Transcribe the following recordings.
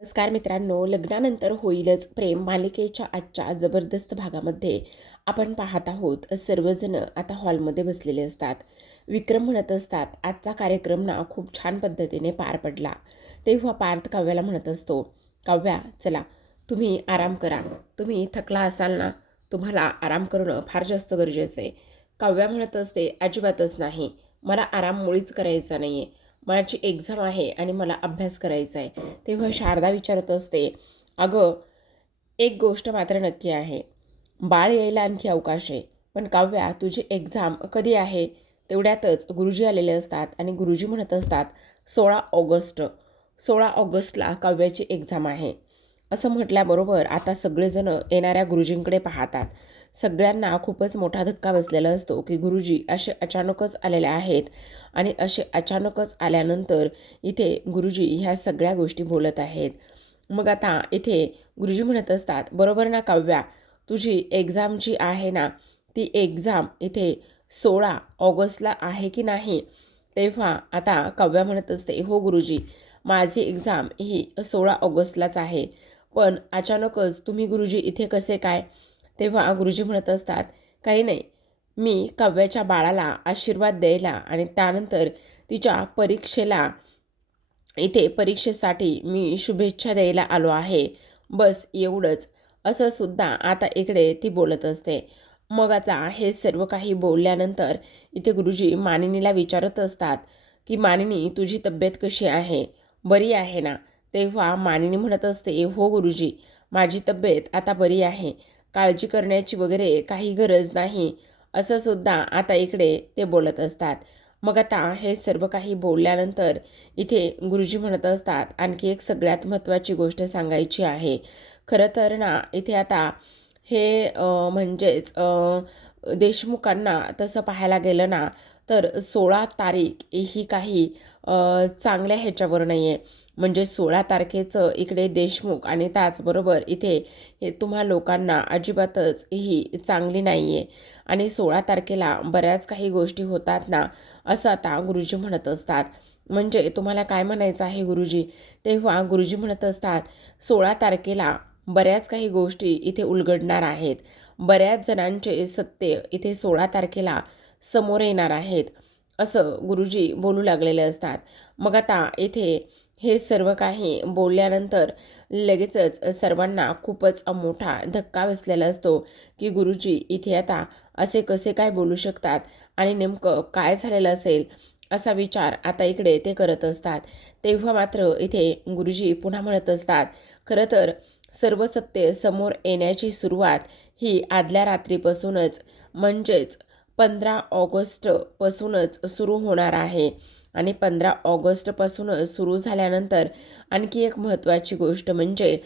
नमस्कार मित्रांनो, लग्नानंतर होईलच प्रेम मालिकेच्या आजच्या जबरदस्त भागामध्ये आपण पाहत आहोत. सर्वजण आता हॉलमध्ये बसलेले असतात. विक्रम म्हणत असतात, आजचा कार्यक्रम ना खूप छान पद्धतीने पार पडला. तेव्हा पार्थ काव्याला म्हणत असतो, काव्या चला तुम्ही आराम करा, तुम्ही थकला असाल ना, तुम्हाला आराम करणं फार जास्त गरजेचं आहे. काव्या म्हणत असते, अजिबातच नाही, मला आराम मुळीच करायचा नाही आहे, माझी एक्झाम आहे आणि मला अभ्यास करायचा आहे. तेव्हा शारदा विचारत असते, अगं एक गोष्ट मात्र नक्की आहे, बाळ यायला आणखी अवकाश आहे, पण काव्या तुझी एक्झाम कधी आहे? तेवढ्यातच गुरुजी आलेले असतात आणि गुरुजी म्हणत असतात, 16 ऑगस्ट. 16 ऑगस्टला काव्याची एक्झाम आहे. असं म्हटल्याबरोबर आता सगळेजण येणाऱ्या गुरुजींकडे पाहतात. सगळ्यांना खूपच मोठा धक्का बसलेला असतो की गुरुजी असे अचानकच आलेले आहेत आणि असे अचानकच आल्यानंतर इथे गुरुजी ह्या सगळ्या गोष्टी बोलत आहेत. मग आता इथे गुरुजी म्हणत असतात, बरोबर ना काव्या, तुझी एक्झाम जी आहे ना, ती एक्झाम इथे 16 ऑगस्टला आहे की नाही? तेव्हा आता काव्या म्हणत असते, हो गुरुजी, माझी एक्झाम ही 16 ऑगस्टलाच आहे. पण अचानकच तुम्ही गुरुजी इथे कसे काय? तेव्हा गुरुजी म्हणत असतात, काही नाही, मी काव्याच्या बाळाला आशीर्वाद द्यायला आणि त्यानंतर तिच्या परीक्षेला इथे परीक्षेसाठी मी शुभेच्छा द्यायला आलो आहे, बस एवढंच. असं सुद्धा आता इकडे ती बोलत असते. मग आता हे सर्व काही बोलल्यानंतर इथे गुरुजी मानिनीला विचारत असतात की मानिनी, तुझी तब्येत कशी आहे, बरी आहे ना? तेव्हा मानिनी म्हणत असते, हो गुरुजी, माझी तब्येत आता बरी आहे, काळजी करण्याची वगैरे काही गरज नाही. असं सुद्धा आता इकडे ते बोलत असतात. मग आता हे सर्व काही बोलल्यानंतर इथे गुरुजी म्हणत असतात, आणखी एक सगळ्यात महत्त्वाची गोष्ट सांगायची आहे. खरं तर ना इथे आता हे म्हणजेच देशमुखांना तसं पाहायला गेलं ना, तर 16 तारीख ही काही चांगल्या ह्याच्यावर नाही आहे. म्हणजे 16 तारखेचं इकडे देशमुख आणि त्याचबरोबर इथे हे तुम्हा लोकांना अजिबातच ही चांगली नाही आहे. आणि 16 तारखेला बऱ्याच काही गोष्टी होतात ना, असं आता गुरुजी म्हणत असतात. म्हणजे तुम्हाला काय म्हणायचं आहे गुरुजी? तेव्हा गुरुजी म्हणत असतात, 16 तारखेला बऱ्याच काही गोष्टी इथे उलगडणार आहेत. बऱ्याच जणांचे सत्य इथे 16 तारखेला समोर येणार आहेत, असं गुरुजी बोलू लागलेले असतात. मग आता इथे हे सर्व काही बोलल्यानंतर लगेचच सर्वांना खूपच मोठा धक्का बसलेला असतो की गुरुजी इथे आता असे कसे काय बोलू शकतात आणि नेमकं काय झालेलं असेल, असा विचार आता इकडे ते करत असतात. तेव्हा मात्र इथे गुरुजी पुन्हा म्हणत असतात, खरं तर सर्व सत्य समोर येण्याची सुरुवात ही आदल्या रात्रीपासूनच म्हणजेच 15 ऑगस्टपासूनच सुरू होणार आहे. आणि 15 ऑगस्टपासून सुरू झाल्यानंतर आणखी एक महत्त्वाची गोष्ट म्हणजे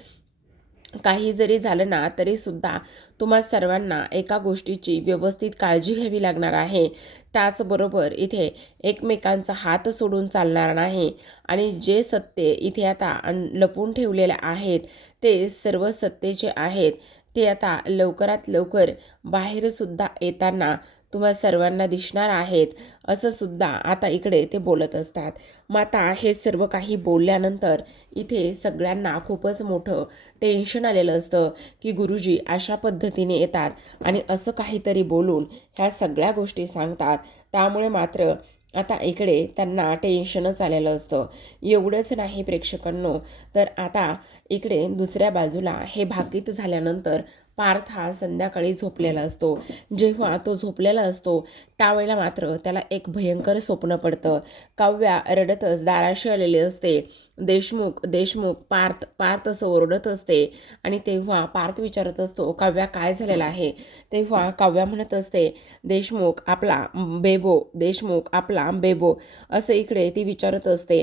काही जरी झालं ना तरीसुद्धा तुम्हा सर्वांना एका गोष्टीची व्यवस्थित काळजी घ्यावी लागणार आहे. त्याचबरोबर इथे एकमेकांचा हात सोडून चालणार नाही आणि जे सत्य इथे आता लपून ठेवलेले आहेत, ते सर्व सत्य जे आहेत ते आता लवकरात लवकर बाहेरसुद्धा येताना तुम्हा सर्वांना दिसणार आहेत, असं सुद्धा आता इकडे ते बोलत असतात. मग आता हे सर्व काही बोलल्यानंतर इथे सगळ्यांना खूपच मोठं टेन्शन आलेलं असतं की गुरुजी अशा पद्धतीने येतात आणि असं काहीतरी बोलून ह्या सगळ्या गोष्टी सांगतात. त्यामुळे मात्र आता इकडे त्यांना टेन्शनच आलेलं असतं. एवढंच नाही प्रेक्षकांनो, तर आता इकडे दुसऱ्या बाजूला हे भाकीत झाल्यानंतर पार्थ हा संध्याकाळी झोपलेला असतो. जेव्हा तो झोपलेला असतो त्यावेळेला मात्र त्याला एक भयंकर स्वप्न पडतं. काव्या रडतच दाराशी आलेली असते. देशमुख देशमुख पार्थ पार्थ असं ओरडत असते आणि तेव्हा पार्थ विचारत असतो, काव्या काय झालेलं आहे? तेव्हा काव्या म्हणत असते, देशमुख आपला बेबो, देशमुख आपला बेबो, असं इकडे ती विचारत असते,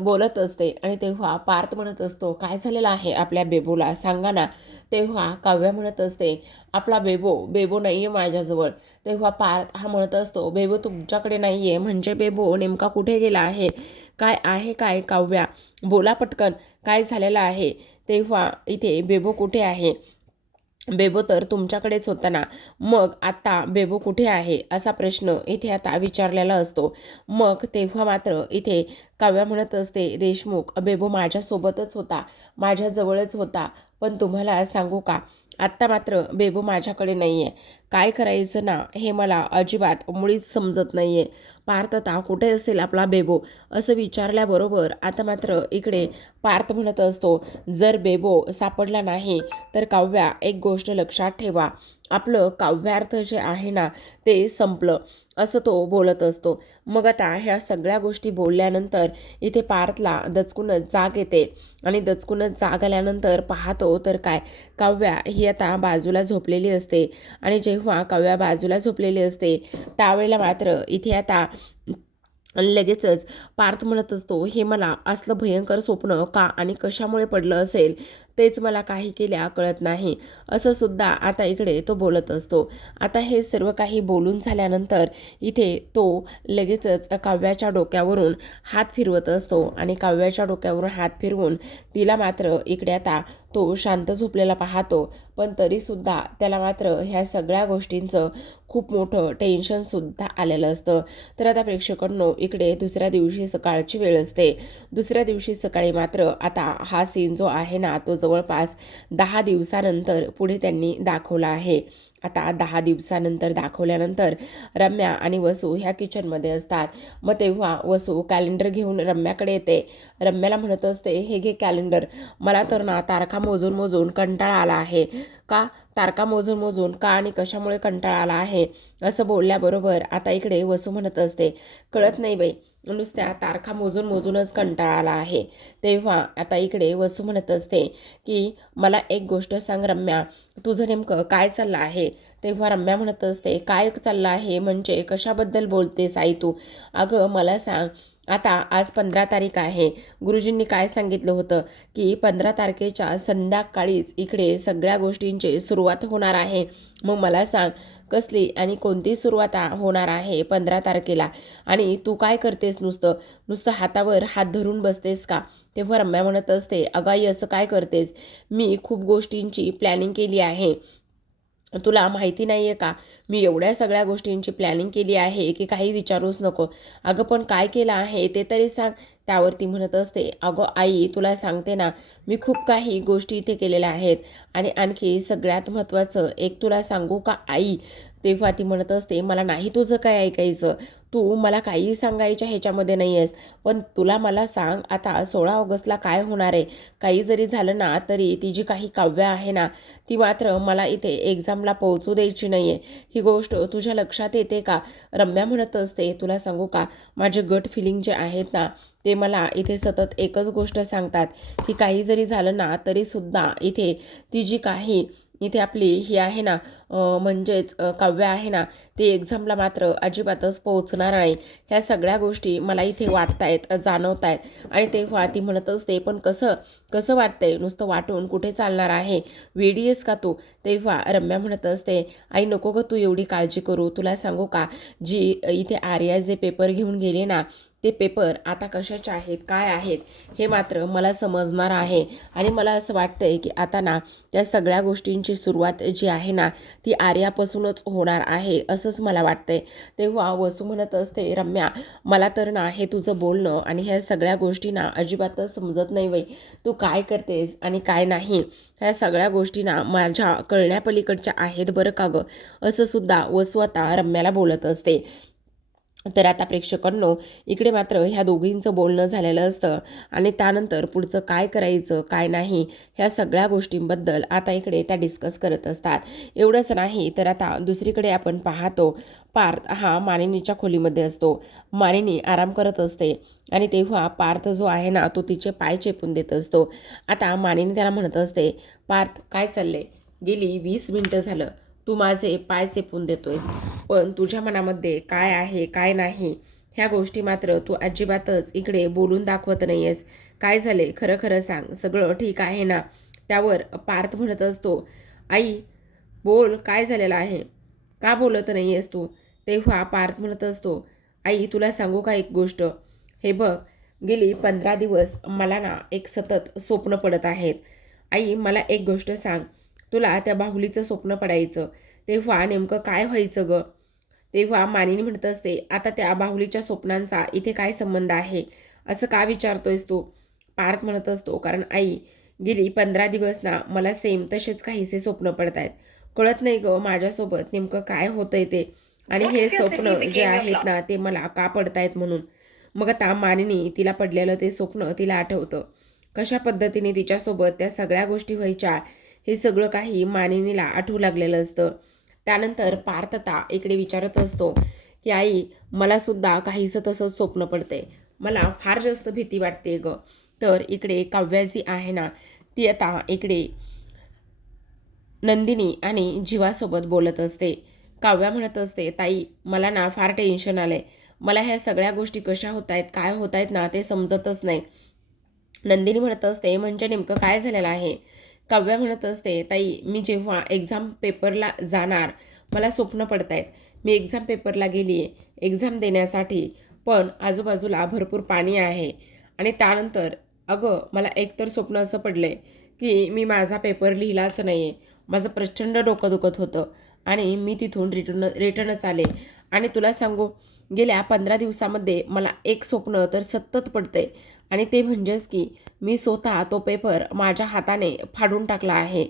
बोलत असते. आणि तेव्हा पार्थ म्हणत असतो, काय झालेलं आहे आपल्या बेबोला, सांगा ना. तेव्हा काव्या म्हणत असते, आपला बेबो बेबो नाही आहे माझ्याजवळ. तेव्हा पार्थ हा म्हणत असतो, बेबो तुमच्याकडे नाही आहे म्हणजे बेबो नेमका कुठे गेला आहे? काय आहे काय काव्या, बोला पटकन, काय झालेलं आहे? तेव्हा इथे बेबो कुठे आहे? बेबो तर तुमच्याकडेच होता ना, मग आता बेबो कुठे आहे असा प्रश्न इथे आता विचारलेला असतो. मग तेव्हा मात्र इथे काव्या म्हणत असते, देशमुख बेबो माझ्यासोबतच होता, माझ्याजवळच होता, पण तुम्हाला सांगू का, आत्ता मात्र बेबो माझ्याकडे नाही आहे. काय करायचं ना हे मला अजिबात मुळीच समजत नाही आहे. पार्थ आता कुठे असेल आपला बेबो असं विचारल्याबरोबर आता मात्र इकडे पार्थ म्हणत असतो, जर बेबो सापडला नाही तर काव्या एक गोष्ट लक्षात ठेवा, आपलं काव्यार्थ जे आहे ना ते संपलं, असं तो बोलत असतो. मग आता ह्या सगळ्या गोष्टी बोलल्यानंतर इथे पार्थला दचकूनच जाग येते आणि दचकूनच जाग आल्यानंतर पाहतो तर काय, काव्या ही आता बाजूला झोपलेली असते. आणि जेव्हा काव्या बाजूला झोपलेली असते त्यावेळेला मात्र इथे आता लगेचच पार्थ म्हणत असतो, हे मला असलं भयंकर स्वप्न का आणि कशामुळे पडलं असेल तेच मला काही केल्या कळत नाही, असं सुद्धा आता इकडे तो बोलत असतो. आता हे सर्व काही बोलून झाल्यानंतर इथे तो लगेचच काव्याच्या डोक्यावरून हात फिरवत असतो आणि काव्याच्या डोक्यावरून हात फिरवून तिला मात्र इकडे आता तो शांत झोपलेला पाहतो. पण तरीसुद्धा त्याला मात्र ह्या सगळ्या गोष्टींचं खूप मोठं टेन्शनसुद्धा आलेलं असतं. तर आता प्रेक्षकांनो इकडे दुसऱ्या दिवशी सकाळची वेळ असते. दुसऱ्या दिवशी सकाळी मात्र आता हा सीन जो आहे ना तो जवळपास 10 दिवसानंतर पुढे त्यांनी दाखवला आहे. आता 10 दिवसानंतर दाखवल्यानंतर रम्या आणि वसू ह्या किचनमध्ये असतात. मग तेव्हा वसू कॅलेंडर घेऊन रम्याकडे येते. रम्याला म्हणत असते, हे घे कॅलेंडर, मला तर ना तारखा मोजून मोजून कंटाळा आला आहे. का तारखा मोजून मोजून का आणि कशामुळे कंटाळा आला आहे असं बोलल्याबरोबर आता इकडे वसू म्हणत असते, कळत नाही बाई, नुसत्या तारखा मोजून मोजूनच कंटाळा आला आहे. तेव्हा आता इकडे वसू म्हणत असते की मला एक गोष्ट सांग रम्या, तुझं नेमकं काय चाललं आहे. तेव्हा रम्या म्हणत असते, काय चाललं आहे म्हणजे कशाबद्दल बोलतेस आई तू. अगं मला सांग, आता आज 15 तारीख आहे, गुरुजींनी काय सांगितलं होतं की 15 तारखेच्या संध्याकाळीच इकडे सगळ्या गोष्टींची सुरुवात होणार आहे. मग मला सांग कसली आणि कोणती सुरुवात होणार आहे 15 तारखेला, आणि तू काय करतेस, नुसतं नुसतं हातावर हात धरून बसतेस का. तेव्हा रम्या म्हणत असते, अगाई असं काय करतेस, मी खूप गोष्टींची प्लॅनिंग केली आहे, तुला माहिती नाही आहे का, मी एवढ्या सगळ्या गोष्टींची प्लॅनिंग केली आहे की काही विचारूच नको. अगं पण काय केलं आहे ते तरी सांग. त्यावरती म्हणत असते, अगं आई तुला सांगते ना, मी खूप काही गोष्टी इथे केलेल्या आहेत, आणि आणखी सगळ्यात महत्त्वाचं एक तुला सांगू का आई. तेव्हा ती म्हणत असते, मला नाही तुझं काय ऐकायचं, तू मला काहीही सांगायच्या ह्याच्यामध्ये नाही आहेस, पण तुला मला सांग आता 16 ऑगस्टला काय होणार आहे. काही जरी झालं ना तरी ती जी काही काव्य आहे ना ती मात्र मला इथे एक्झामला पोहोचू द्यायची नाही आहे, ही गोष्ट तुझ्या लक्षात येते का. रम्या म्हणत असते, तुला सांगू का, माझे गट फिलिंग जे आहेत ना ते मला इथे सतत एकच गोष्ट सांगतात की काही जरी झालं ना तरीसुद्धा इथे ती जी काही इथे आपली ही आहे ना म्हणजेच काव्य आहे ना ती एक्झामला मात्र अजिबातच पोहोचणार नाही. ह्या सगळ्या गोष्टी मला इथे वाटतायत, जाणवत आहेत. आणि तेव्हा ती म्हणत असते, पण कसं कसं वाटतंय, नुसतं वाटून कुठे चालणार आहे, वेडी आहेस का तू. तेव्हा रम्या म्हणत असते, आई नको गं तू एवढी काळजी करू, तुला सांगू का, जी इथे आर्या जे पेपर घेऊन गेले ना ते पेपर आता कशाचे आहेत काय आहेत हे मात्र मला समजणार आहे. आणि मला असं वाटतंय की आता ना त्या सगळ्या गोष्टींची सुरुवात जी आहे ना ती आर्यापासूनच होणार आहे असंच मला वाटतंय. तेव्हा वसू म्हणत असते, रम्या मला तर ना हे तुझं बोलणं आणि ह्या सगळ्या गोष्टी ना अजिबातच समजत नाही बाई, तू काय करतेस आणि काय नाही, ह्या सगळ्या गोष्टी ना माझ्या कळण्यापलीकडच्या आहेत बरं का गं, असं सुद्धा वसू आता रम्याला बोलत असते. तर आता प्रेक्षकांनो इकडे मात्र ह्या दोघींचं बोलणं झालेलं असतं आणि त्यानंतर पुढचं काय करायचं काय नाही ह्या सगळ्या गोष्टींबद्दल आता इकडे त्या डिस्कस करत असतात. एवढंच नाही तर आता दुसरीकडे आपण पाहतो, पार्थ हा मानिनीच्या खोलीमध्ये असतो. मानिनी आराम करत असते आणि तेव्हा पार्थ जो आहे ना तो तिचे पाय चेपून देत असतो. आता मानिनी त्याला म्हणत असते, पार्थ काय चाललंय, गेली 20 मिनिटं झालं तू माझे पाय चेपून देतोयस, पण तुझ्या मनामध्ये काय आहे काय नाही ह्या गोष्टी मात्र तू अजिबातच इकडे बोलून दाखवत नाही आहेस. काय झाले खरं खरं सांग, सगळं ठीक आहे ना. त्यावर पार्थ म्हणत असतो, आई बोल काय झालेलं आहे, का बोलत नाही आहेस तू. तेव्हा पार्थ म्हणत असतो, आई तुला सांगू का एक गोष्ट, हे बघ गेली 15 दिवस मला ना एक सतत स्वप्न पडत आहेत. आई मला एक गोष्ट सांग, तुला त्या बाहुलीचं स्वप्न पडायचं तेव्हा नेमकं काय व्हायचं ग? तेव्हा मानिनी म्हणत असते, आता त्या बाहुलीच्या स्वप्नांचा इथे काय संबंध आहे, असं का विचारतोयस तू? पार्थ म्हणत असतो, कारण आई गेली 15 दिवस ना मला सेम तसेच काहीसे स्वप्न पडत आहेत. कळत नाही ग माझ्यासोबत नेमकं काय होतंय ते, आणि हे स्वप्न जे आहेत ना ते मला का पडतायत म्हणून. मग आता मानिनी तिला पडलेलं ते स्वप्न तिला आठवतं. कशा पद्धतीने तिच्यासोबत त्या सगळ्या गोष्टी व्हायच्या हे सगळं काही मानिनीला आठवू लागलेलं असतं. त्यानंतर पार्थ आता इकडे विचारत असतो की आई मला सुद्धा काहीसं तसंच स्वप्न पडते, मला फार जास्त भीती वाटते ग. तर इकडे काव्या जी आहे ना ती आता इकडे नंदिनी आणि जीवासोबत बोलत असते. काव्या म्हणत असते, ताई मला ना फार टेन्शन आलंय, मला ह्या सगळ्या गोष्टी कशा होत आहेत काय होत आहेत ना ते समजतच नाही. नंदिनी म्हणत असते, म्हणजे नेमकं काय झालेलं आहे? काव्या म्हणत असते, ताई मी जेव्हा एक्झाम पेपरला जाणार मला स्वप्न पडत आहेत. मी एक्झाम पेपरला गेली आहे एक्झाम देण्यासाठी, पण आजूबाजूला भरपूर पाणी आहे. आणि त्यानंतर अगं मला एकतर स्वप्न असं पडलंय की मी माझा पेपर लिहिलाच नाही आहे. माझं प्रचंड डोकं दुखत होतं आणि मी तिथून रिटर्नच आले. आणि तुला सांगू गेल्या 15 दिवसामध्ये मला एक स्वप्न तर सतत पडतंय, आणि ते म्हणजेच की मी स्वतः तो पेपर माझ्या हाताने फाडून टाकला आहे.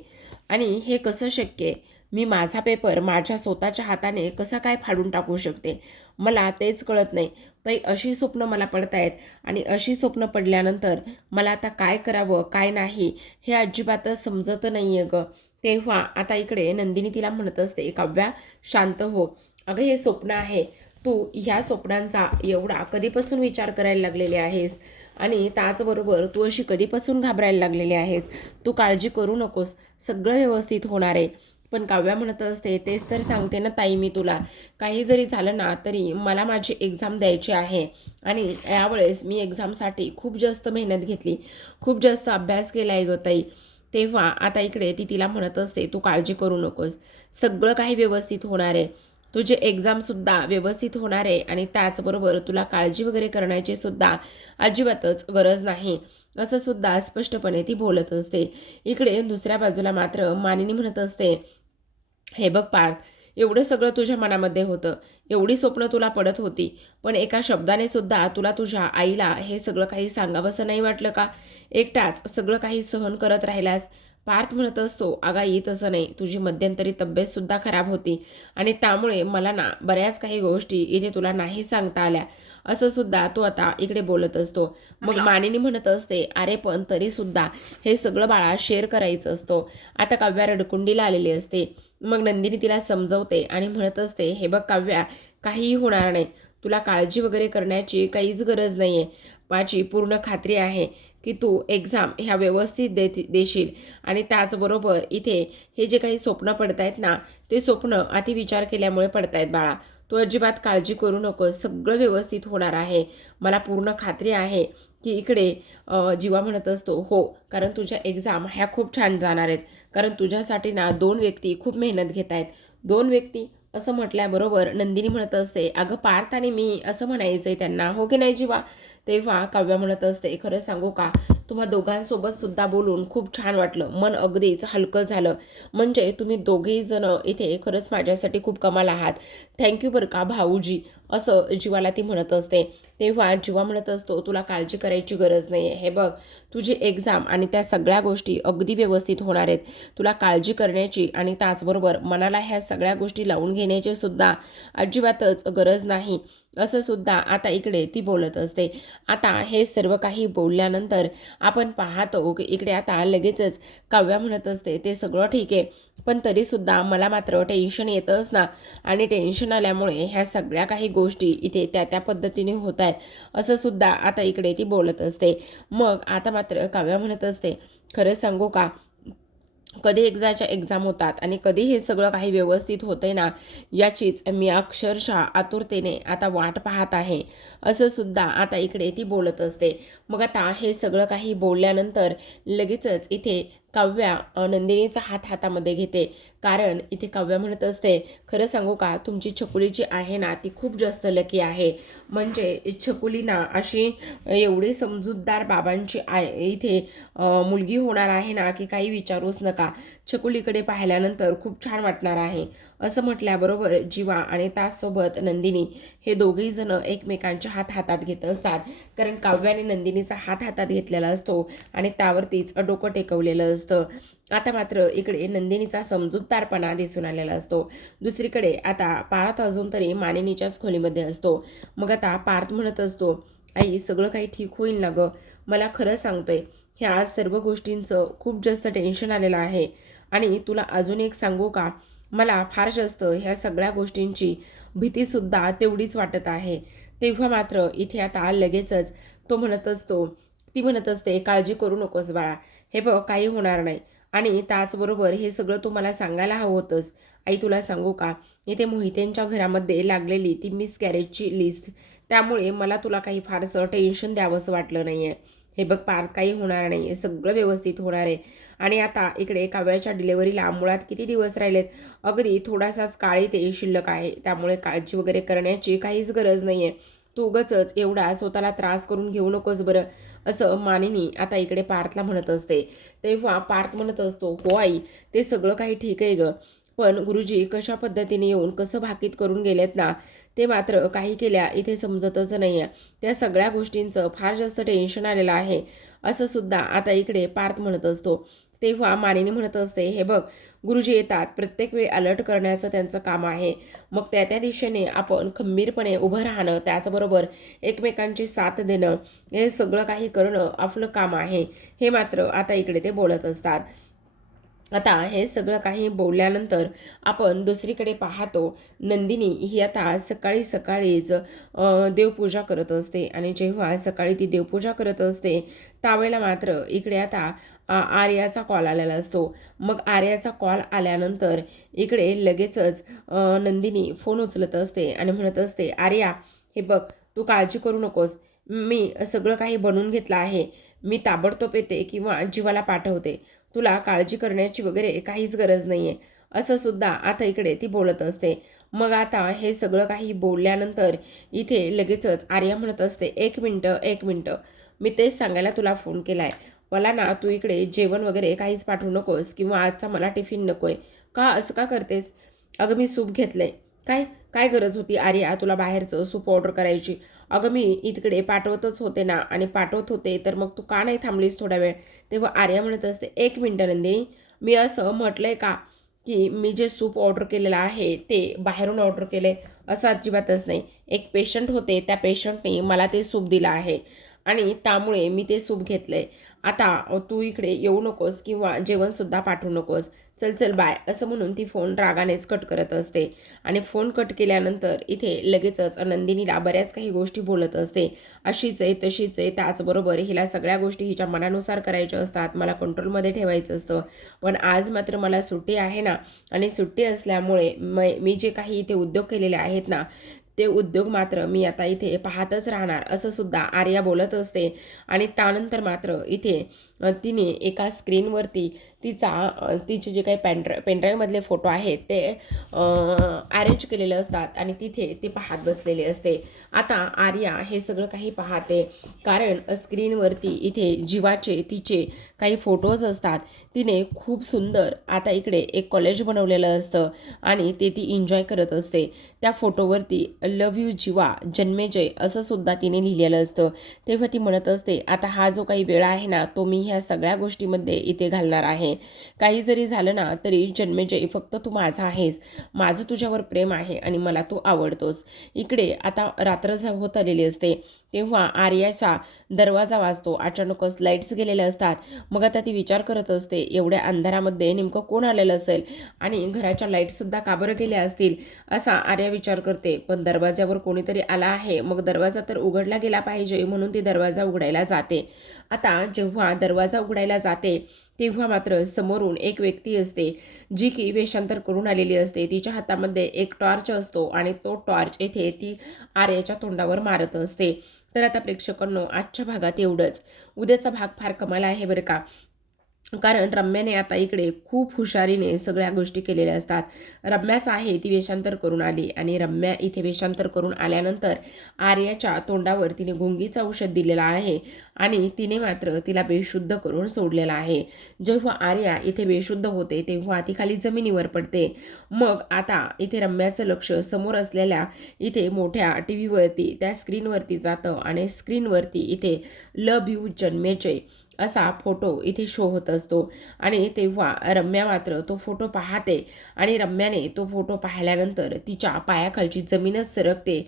आणि हे कसं शक्य आहे? मी माझा पेपर माझ्या स्वतःच्या हाताने कसं काय फाडून टाकू शकते? मला तेच कळत नाही. ताई अशी स्वप्न मला पडतायत, आणि अशी स्वप्न पडल्यानंतर मला आता काय करावं काय नाही हे अजिबातच समजत नाही आहे गं. तेव्हा आता इकडे नंदिनी तिला म्हणत असते, काव्या शांत हो. अगं हे स्वप्न आहे, तू ह्या स्वप्नांचा एवढा कधीपासून विचार करायला लागलेली आहेस, आणि त्याचबरोबर तू अशी कधीपासून घाबरायला लागलेली आहेस? तू काळजी करू नकोस, सगळं व्यवस्थित होणार आहे. पण काव्या म्हणत असते, तेच तर सांगते ना ताई मी तुला, काही जरी झालं ना तरी मला माझी एक्झाम द्यायची आहे, आणि यावेळेस मी एक्झामसाठी खूप जास्त मेहनत घेतली, खूप जास्त अभ्यास केला आहे ग ताई. तेव्हा आता इकडे ती तिला म्हणत असते, तू काळजी करू नकोस, सगळं काही व्यवस्थित होणार आहे. तुझे एक्झामसुद्धा व्यवस्थित होणार आहे, आणि त्याचबरोबर तुला काळजी वगैरे करण्याची सुद्धा अजिबातच गरज नाही, असं सुद्धा स्पष्टपणे ती बोलत असते. इकडे दुसऱ्या बाजूला मात्र मानिनी म्हणत असते, हे बघ पार्थ, एवढं सगळं तुझ्या मनामध्ये होतं, एवढी स्वप्न तुला पडत होती, पण एका शब्दाने सुद्धा तुला तुझ्या आईला हे सगळं काही सांगावंसं नाही वाटलं का? एकटाच सगळं काही सहन करत राहिलास? पार्थ म्हणत असतो, अगाई तसं नाही, तुझी मध्यंतरी तब्येतसुद्धा खराब होती, आणि त्यामुळे मला ना बऱ्याच काही गोष्टी इथे तुला नाही सांगता आल्या, असं सुद्धा तो आता इकडे बोलत असतो. मग मानिनी म्हणत असते, अरे पण तरीसुद्धा हे सगळं बाळा शेअर करायचं असतो. आता काव्या रडकुंडीला आलेली असते. मग नंदिनी तिला समजवते आणि म्हणत असते, हे बघ काव्या, काहीही होणार नाही, तुला काळजी वगैरे करण्याची काहीच गरज नाही आहे. माझी पूर्ण खात्री आहे की तू एक्झाम ह्या व्यवस्थित देशील, आणि त्याचबरोबर इथे हे जे काही स्वप्न पडतायत ना ते स्वप्न अतिविचार केल्यामुळे पडतायत बाळा. तू अजिबात काळजी करू नकोस, सगळं व्यवस्थित होणार आहे, मला पूर्ण खात्री आहे. की इकडे जीवा म्हणत असतो, हो, कारण तुझ्या एक्झाम ह्या खूप छान जाणार आहेत, कारण तुझ्यासाठी ना 2 व्यक्ती खूप मेहनत घेत आहेत. 2 व्यक्ती असं म्हटल्याबरोबर नंदिनी म्हणत असते, अगं पार्थ आणि मी असं म्हणायचंय त्यांना, हो की नाही जीवा? तेव्हा काव्या म्हणत असते, खरं सांगू का, तुम्हा दोघांसोबत सुद्धा बोलून खूप छान वाटलं, मन अगदीच हलकं झालं. म्हणजे तुम्ही दोघेही जण इथे खरंच माझ्यासाठी खूप कमाल आहात. थँक्यू बरं का भाऊजी, असं जीवाला ती म्हणत असते. तेव्हा जीवा म्हणत असतो, तुला काळजी करायची गरज नाही आहे. हे बघ, तुझी एक्झाम आणि त्या सगळ्या गोष्टी अगदी व्यवस्थित होणार आहेत. तुला काळजी करण्याची आणि त्याचबरोबर मनाला ह्या सगळ्या गोष्टी लावून घेण्याची सुद्धा अजिबातच गरज नाही, असं सुद्धा आता इकडे ती बोलत असते. आता हे सर्व काही बोलल्यानंतर आपण पाहतो की इकडे आता लगेचच काव्या म्हणत असते, ते सगळं ठीक आहे, पण तरीसुद्धा मला मात्र टेन्शन येतंच ना, आणि टेन्शन आल्यामुळे ह्या सगळ्या काही गोष्टी इथे त्या त्या पद्धतीने होत आहेत, असं सुद्धा आता इकडे ती बोलत असते. मग आता मात्र काव्या म्हणत असते, खरं सांगू का, कधी एक्झाम होतात आणि कधी हे सगळं काही व्यवस्थित होतंय ना, याचीच मी अक्षरशः आतुरतेने आता वाट पाहत आहे, असं सुद्धा आता इकडे ती बोलत असते. मग आता हे सगळं काही बोलल्यानंतर लगेचच इथे काव्या नंदिनीचा हात हातामध्ये घेते. कारण इथे काव्या म्हणत असते, खरं सांगू का, तुमची छकुली जी आहे ना ती खूप जास्त लकी आहे. म्हणजे छकुली ना अशी एवढी समजूतदार बाबांची इथे मुलगी होणार आहे ना की काही विचारूच नका. छकुलीकडे पाहिल्यानंतर खूप छान वाटणार आहे. असं म्हटल्याबरोबर जीवा आणि ताससोबत नंदिनी हे दोघेही जण एकमेकांचे हात हातात घेत असतात. कारण काव्याने नंदिनीचा हात हातात घेतलेला असतो आणि त्यावरतीच डोकं टेकवलेलं असतं. आता मात्र इकडे नंदिनीचा समजूतदारपणा दिसून आलेला असतो. दुसरीकडे आता पार्थ अजून तरी मानिनीच्याच खोलीमध्ये असतो. मग आता पार्थ म्हणत असतो, आई सगळं काही ठीक होईल ना गं. मला खरं सांगतोय, ह्या सर्व गोष्टींचं खूप जास्त टेन्शन आलेलं आहे. आणि तुला अजून एक सांगू का, मला फार जास्त ह्या सगळ्या गोष्टींची भीतीसुद्धा तेवढीच वाटत आहे. तेव्हा मात्र इथे आता लगेचच तो म्हणत असतो, ती म्हणत असते, काळजी करू नकोस बाळा, हे बघ काही होणार नाही. आणि त्याचबरोबर हे सगळं तू मला सांगायला हवं होतंस. आई तुला सांगू का, इथे मोहितेंच्या घरामध्ये लागलेली ती मिस कॅरेजची लिस्ट, त्यामुळे मला तुला काही फारसं टेन्शन द्यावंसं वाटलं नाही आहे. हे बघ पार्थ, काही होणार नाही आहे, सगळं व्यवस्थित होणार आहे. आणि आता इकडे काव्याच्या डिलेवरीला मुळात किती दिवस राहिलेत, अगदी थोडासाच काळ ते शिल्लक आहे. त्यामुळे काळजी वगैरे करण्याची काहीच गरज नाही आहे. तू उगाचच एवढा स्वतःला त्रास करून घेऊ नकोस बरं, असं मानिनी आता इकडे पार्थला म्हणत असते. तेव्हा पार्थ म्हणत असतो, हो आई, ते सगळं काही ठीक आहे गं, पण गुरुजी कशा पद्धतीने येऊन कसं भाकीत करून गेलेत ना, ते मात्र काही केल्या इथे समजतच नाही आहे. त्या सगळ्या गोष्टींचं फार जास्त टेन्शन आलेलं आहे, असं सुद्धा आता इकडे पार्थ म्हणत असतो. तेव्हा मानिनी म्हणत असते, हे बघ, गुरुजी येतात, प्रत्येक वेळी अलर्ट करण्याचं त्यांचं काम आहे. मग त्या त्या दिशेने आपण खंबीरपणे उभं राहणं, त्याचबरोबर एकमेकांची साथ देणं, हे सगळं काही करणं आपलं काम आहे. हे मात्र आता इकडे ते बोलत असतात. आता हे सगळं काही बोलल्यानंतर आपण दुसरीकडे पाहतो, नंदिनी ही आता सकाळी सकाळीच देवपूजा करत असते. आणि जेव्हा सकाळी ती देवपूजा करत असते त्यावेळेला मात्र इकडे आता आर्याचा कॉल आलेला असतो. मग आर्याचा कॉल आल्यानंतर इकडे लगेचच नंदिनी फोन उचलत असते आणि म्हणत असते, आर्या हे बघ, तू काळजी करू नकोस, मी सगळं काही बनवून घेतलं आहे. मी ताबडतोब येते किंवा जीवाला पाठवते. तुला काळजी करण्याची वगैरे काहीच गरज नाही आहे, असं सुद्धा आता इकडे ती बोलत असते. मग आता हे सगळं काही बोलल्यानंतर इथे लगेचच आर्या म्हणत असते, एक मिनटं एक मिनटं, मी तेच सांगायला तुला फोन केला आहे. मला ना तू इकडे जेवण वगैरे काहीच पाठवू नकोस किंवा आजचा मला टिफिन नको आहे. का असं का करतेस? अगं मी सूप घेतलं आहे. काय काय गरज होती आर्या तुला बाहेरचं सूप ऑर्डर करायची? अगं मी इकडे पाठवतच होते ना, आणि पाठवत होते तर मग तू का नाही थांबलीस थोडा वेळ? तेव्हा आर्या म्हणत असते, एक मिनटं नंदिनी, मी असं म्हटलंय का की मी जे सूप ऑर्डर केलेलं आहे ते बाहेरून ऑर्डर केले? असं अजिबातच नाही. एक पेशंट होते, त्या पेशंटने मला ते सूप दिलं आहे आणि त्यामुळे मी ते सूप घेतलंय. आता तू इकडे येऊ नकोस किंवा जेवणसुद्धा पाठवू नकोस. चल चल बाय, असं म्हणून ती फोन रागानेच कट करत असते. आणि फोन कट केल्यानंतर इथे लगेचच नंदिनीला बऱ्याच काही गोष्टी बोलत असते. अशीच आहे तशीच आहे, त्याचबरोबर हिला सगळ्या गोष्टी हिच्या मनानुसार करायच्या असतात, मला कंट्रोलमध्ये ठेवायचं असतं. पण आज मात्र मला सुट्टी आहे ना, आणि सुट्टी असल्यामुळे मी जे काही इथे उद्योग केलेले आहेत ना, ते उद्योग मात्र मी आता इथे पाहतच राहणार, असं सुद्धा आर्या बोलत असते. आणि त्यानंतर मात्र इथे तिने एका स्क्रीनवरती तिचे जे काही पेनड्राईव्हमधले फोटो आहेत ते अरेंज केलेले असतात आणि तिथे ती पाहत बसलेली असते. आता आर्या हे सगळं काही पाहते, कारण स्क्रीनवरती इथे जीवाचे तिचे काही फोटोज असतात. तिने खूप सुंदर आता इकडे एक कॉलेज बनवलेलं असतं आणि ते ती एन्जॉय करत असते. त्या फोटोवरती लव्ह यू जीवा जन्मेजय असं सुद्धा तिने लिहिलेलं असतं. तेव्हा ती म्हणत असते, आता हा जो काही वेळ आहे ना, तो मी ह्या सगळ्या गोष्टीमध्ये इथे घालणार आहे. काही जरी झालं ना तरी जन्मेजय फक्त तू माझा आहेस, माझं तुझ्यावर प्रेम आहे आणि मला तू आवडतोस. इकडे आता रात्र होत आलेली असते. तेव्हा आर्याचा दरवाजा वाजतो. अचानकच लाईट्स गेलेले असतात. मग आता ती विचार करत असते, एवढ्या अंधारामध्ये नेमकं कोण आलेलं असेल आणि घराच्या लाईटसुद्धा का बरं गेल्या असतील, असा आर्या विचार करते. पण दरवाज्यावर कोणीतरी आला आहे, मग दरवाजा तर उघडला गेला पाहिजे, म्हणून ती दरवाजा उघडायला जाते. आता जेव्हा दरवाजा उघडायला जाते तेव्हा मात्र समोरून एक व्यक्ती असते, जी की वेषांतर करून आलेली असते. तिच्या हातामध्ये एक टॉर्च असतो आणि तो टॉर्च येथे ती आर्याच्या तोंडावर मारत असते. तर आता प्रेक्षकांनो, आजच्या भागात एवढंच. उद्याचा भाग फार कमाल आहे बरं का. कारण रम्याने आता इकडे खूप हुशारीने सगळ्या गोष्टी केलेल्या असतात. रम्याच आहे ती वेषांतर करून आली आणि रम्या इथे वेषांतर करून आल्यानंतर आर्याच्या तोंडावर तिने गुंगीचं औषध दिलेलं आहे आणि तिने मात्र तिला बेशुद्ध करून सोडलेलं आहे. जेव्हा आर्या इथे बेशुद्ध होते तेव्हा ती खाली जमिनीवर पडते. मग आता इथे रम्याचं लक्ष समोर असलेल्या इथे मोठ्या टीव्हीवरती त्या स्क्रीनवरती जातं आणि स्क्रीनवरती इथे लव यू जन्मेजय असा फोटो इथे शो होत असतो आणि तेव्हा रम्या मात्र तो फोटो पाहते आणि रम्याने तो फोटो पाहिल्यानंतर तिच्या पायाखालची जमीनच सरकते.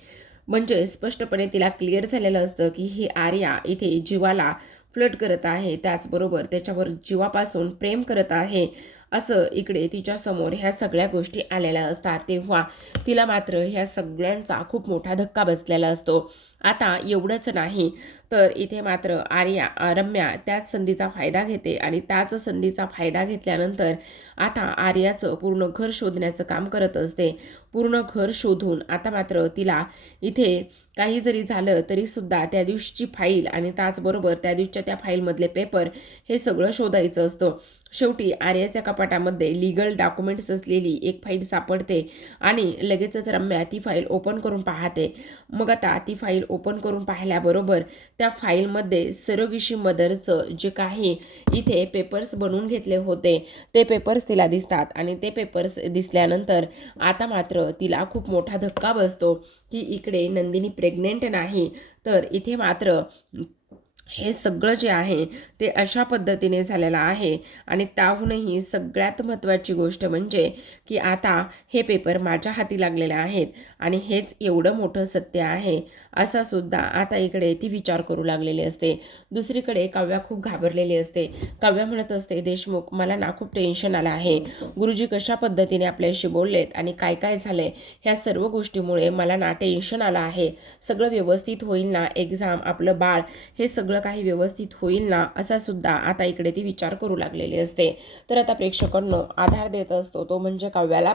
म्हणजे स्पष्टपणे तिला क्लिअर झालेलं असतं की ही आर्या इथे जीवाला फ्लट करत आहे, त्याचबरोबर त्याच्यावर जीवापासून प्रेम करत आहे असं इकडे तिच्या समोर ह्या सगळ्या गोष्टी आलेल्या असतात. तेव्हा तिला मात्र ह्या सगळ्यांचा खूप मोठा धक्का बसलेला असतो. आता एवढंच नाही तर इथे मात्र रम्या त्याच संधीचा फायदा घेते आणि त्याच संधीचा फायदा घेतल्यानंतर आता आर्याचं पूर्ण घर शोधण्याचं काम करत असते. पूर्ण घर शोधून आता मात्र तिला इथे काही जरी झालं तरीसुद्धा त्या दिवशीची फाईल आणि त्याचबरोबर त्या दिवशीच्या त्या फाईलमधले पेपर हे सगळं शोधायचं असतं. शेवटी आर्याच्या कपाटामध्ये लीगल डॉक्युमेंट्स असलेली एक फाईल सापडते आणि लगेचच रम्या ती फाईल ओपन करून पाहते. मग आता ती फाईल ओपन करून पाहिल्याबरोबर त्या फाईलमध्ये सरोगिशी मदरचं जे काही इथे पेपर्स बनवून घेतले होते ते पेपर्स तिला दिसतात आणि ते पेपर्स दिसल्यानंतर आता मात्र तिला खूप मोठा धक्का बसतो की इकडे नंदिनी प्रेग्नेंट नाही, तर इथे मात्र हे सगळं जे आहे ते अशा पद्धतीने झालेलं आहे. आणि त्याहूनही सगळ्यात महत्त्वाची गोष्ट म्हणजे की आता हे पेपर माझ्या हाती लागलेले आहेत आणि हेच एवढं मोठं सत्य आहे असा सुद्धा आता इकडे ती विचार करू लागलेली असते. दुसरीकडे काव्या खूप घाबरलेली असते. काव्या म्हणत असते, देशमुख मला ना खूप टेन्शन आलं आहे. गुरुजी कशा पद्धतीने आपल्याशी बोललेत आणि काय काय झालंय ह्या सर्व गोष्टीमुळे मला ना टेन्शन आलं आहे. सगळं व्यवस्थित होईल ना, एक्झाम आपलं बाळ हे सगळं काही व्यवस्थित होईल ना, असा सुद्धा आता इकडे ती विचार करू लागलेली असते. तर आता प्रेक्षकांनो आधार देत असतो तो म्हणजे काव्याला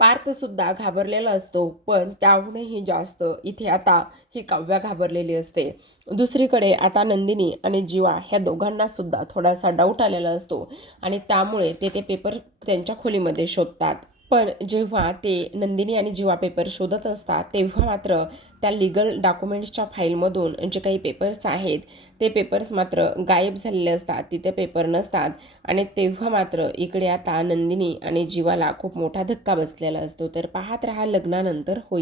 पार्थ सुद्धा घाबरलेला असतो, पण त्याहूनही जास्त इथे आता ही काव्या घाबरलेली असते. दुसरीकडे आता नंदिनी आणि जीवा ह्या दोघांना सुद्धा थोडासा डाऊट आलेला असतो आणि त्यामुळे ते पेपर त्यांच्या खोलीमध्ये शोधतात. पण जेव्हा ते नंदिनी आणि जीवा पेपर शोधत असतात तेव्हा मात्र त्या लीगल डॉक्युमेंट्सच्या फाईलमधून जे काही पेपर्स आहेत ते पेपर्स मात्र गायब झालेले असतात, तिथे पेपर नसतात. आणि तेव्हा मात्र इकडे आता नंदिनी आणि जीवाला खूप मोठा धक्का बसलेला असतो. तर पाहत राहा लग्नानंतर होईल.